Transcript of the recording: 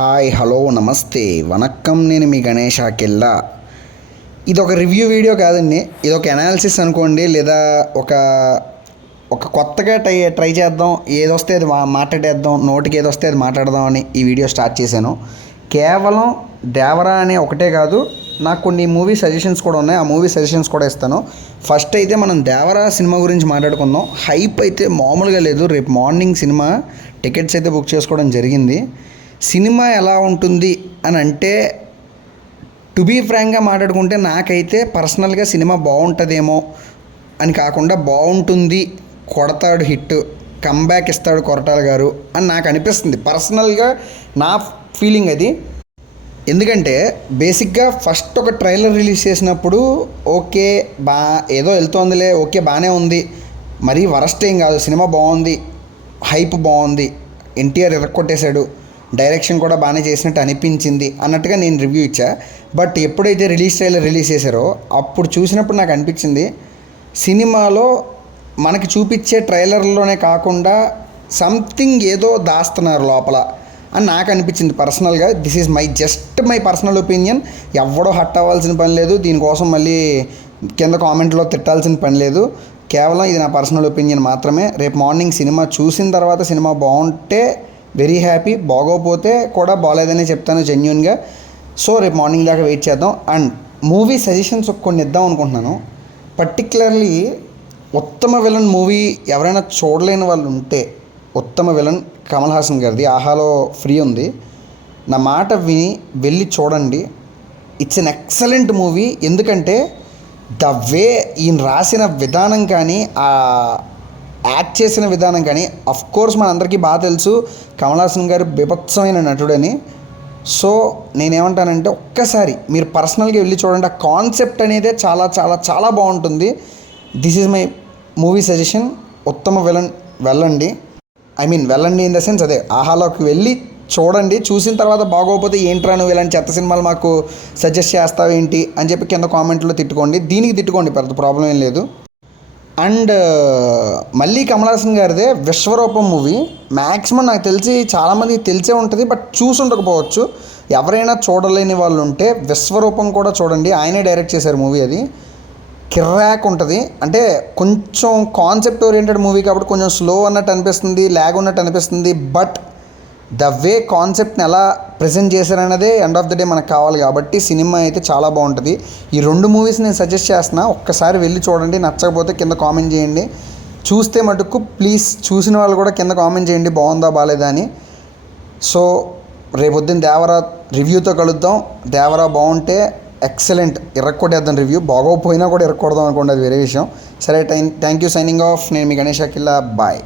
Hi hello నమస్తే వనక్కం నేను మీ గణేష్ ఆకెల్లా. ఇది ఒక రివ్యూ వీడియో కాదండి, ఇది ఒక అనాలిసిస్ అనుకోండి, లేదా ఒక ఒక కొత్తగా ట్రై చేద్దాం, ఏదొస్తే అది మాట్లాడేద్దాం, నోటికి ఏదొస్తే అది మాట్లాడదాం అని ఈ వీడియో స్టార్ట్ చేశాను. కేవలం దేవరా అనే ఒకటే కాదు, నాకు కొన్ని మూవీ సజెషన్స్ కూడా ఉన్నాయి, ఆ మూవీ సజెషన్స్ కూడా ఇస్తాను. ఫస్ట్ అయితే మనం దేవరా సినిమా గురించి మాట్లాడుకుందాం. హైప్ అయితే మామూలుగా లేదు. రేపు మార్నింగ్ సినిమా టికెట్స్ అయితే బుక్ చేసుకోవడం జరిగింది. సినిమా ఎలా ఉంటుంది అని అంటే, టు బీ ఫ్రాంక్గా మాట్లాడుకుంటే నాకైతే పర్సనల్గా సినిమా బాగుంటుందేమో అని కాకుండా బాగుంటుంది, కొడతాడు హిట్, కమ్బ్యాక్ ఇస్తాడు కొరటాల గారు అని నాకు అనిపిస్తుంది. పర్సనల్గా నా ఫీలింగ్ అది. ఎందుకంటే బేసిక్గా ఫస్ట్ ఒక ట్రైలర్ రిలీజ్ చేసినప్పుడు ఓకే ఏదో వెళ్తోందిలే, ఓకే బాగానే ఉంది, మరీ వరస్ట్ ఏం కాదు, సినిమా బాగుంది, హైప్ బాగుంది, ఎన్టీఆర్ ఎరక్కొట్టేశాడు, డైరెక్షన్ కూడా బాగానే చేసినట్టు అనిపించింది అన్నట్టుగా నేను రివ్యూ ఇచ్చా. బట్ ఎప్పుడైతే ట్రైలర్ రిలీజ్ చేశారో అప్పుడు చూసినప్పుడు నాకు అనిపించింది, సినిమాలో మనకి చూపించే ట్రైలర్లోనే కాకుండా సంథింగ్ ఏదో దాస్తున్నారు లోపల అని నాకు అనిపించింది పర్సనల్గా. This is my personal opinion. ఎవడో హట్ అవ్వాల్సిన పని లేదు, దీనికోసం మళ్ళీ కింద కామెంట్లో తిట్టాల్సిన పని లేదు. కేవలం ఇది నా పర్సనల్ ఒపీనియన్ మాత్రమే. రేపు మార్నింగ్ సినిమా చూసిన తర్వాత సినిమా బాగుంటే వెరీ హ్యాపీ, బాగోపోతే కూడా బాగాలేదని చెప్తాను జెన్యూన్గా. సో రేపు మార్నింగ్ దాకా వెయిట్ చేద్దాం. అండ్ మూవీ సజెషన్స్ కొన్ని ఇద్దాం అనుకుంటున్నాను. పర్టికులర్లీ ఉత్తమ విలన్ మూవీ ఎవరైనా చూడలేని వాళ్ళు ఉంటే, ఉత్తమ విలన్ కమల్ హాసన్ గారిది ఆహాలో ఫ్రీ ఉంది, నా మాట విని వెళ్ళి చూడండి. It's an excellent movie. ఎందుకంటే ద వే ఈయన రాసిన విధానం కానీ, యాక్ట్ చేసిన విధానం కానీ, అఫ్ కోర్స్ మనందరికీ బాగా తెలుసు కమల్ హాసన్ గారు బీభత్సమైన నటుడని. సో నేనేమంటానంటే ఒక్కసారి మీరు పర్సనల్గా వెళ్ళి చూడండి. ఆ కాన్సెప్ట్ అనేదే చాలా చాలా చాలా బాగుంటుంది. This is my movie suggestion. ఉత్తమ విలన్ వెళ్ళండి, వెళ్ళండి ఇన్ ద సెన్స్ అదే ఆహాలోకి వెళ్ళి చూడండి. చూసిన తర్వాత బాగోకపోతే ఏంట్రా నువ్వు ఇలాంటి చెత్త సినిమాలు మాకు సజెస్ట్ చేస్తావు ఏంటి అని చెప్పి కింద కామెంట్లో తిట్టుకోండి, దీనికి తిట్టుకోండి, పెద్ద ప్రాబ్లం ఏం లేదు. అండ్ మళ్ళీ కమల్ హాసన్ గారిదే విశ్వరూపం మూవీ. మ్యాక్సిమం నాకు తెలిసి చాలామందికి తెలిసే ఉంటుంది, బట్ చూసి ఉండకపోవచ్చు. ఎవరైనా చూడలేని వాళ్ళు ఉంటే విశ్వరూపం కూడా చూడండి. ఆయనే డైరెక్ట్ చేశారు మూవీ. అది కిర్రాక్ ఉంటుంది. అంటే కొంచెం కాన్సెప్ట్ ఓరియంటెడ్ మూవీ కాబట్టి కొంచెం స్లో అన్నట్టు అనిపిస్తుంది, ల్యాగ్ ఉన్నట్టు అనిపిస్తుంది. బట్ ద వే కాన్సెప్ట్ని ఎలా ప్రజెంట్ చేశారన్నదే ఎండ్ ఆఫ్ ద డే మనకు కావాలి. కాబట్టి సినిమా అయితే చాలా బాగుంటుంది. ఈ రెండు మూవీస్ నేను సజెస్ట్ చేస్తున్నా, ఒక్కసారి వెళ్ళి చూడండి. నచ్చకపోతే కింద కామెంట్ చేయండి. చూస్తే మటుకు ప్లీజ్ చూసిన వాళ్ళు కూడా కింద కామెంట్ చేయండి బాగుందా బాగాలేదా అని. సో రేపొద్దున దేవరా రివ్యూతో కలుద్దాం. దేవరా బాగుంటే ఎక్సలెంట్, ఇరక్కొట్టేద్దాం రివ్యూ. బాగోపోయినా కూడా ఇరక్కొడదాం అనుకోండి, అది వేరే విషయం. సరే, థ్యాంక్ యూ. Signing off. నేను మీ గణేష్ ఆకెల్లా. బాయ్.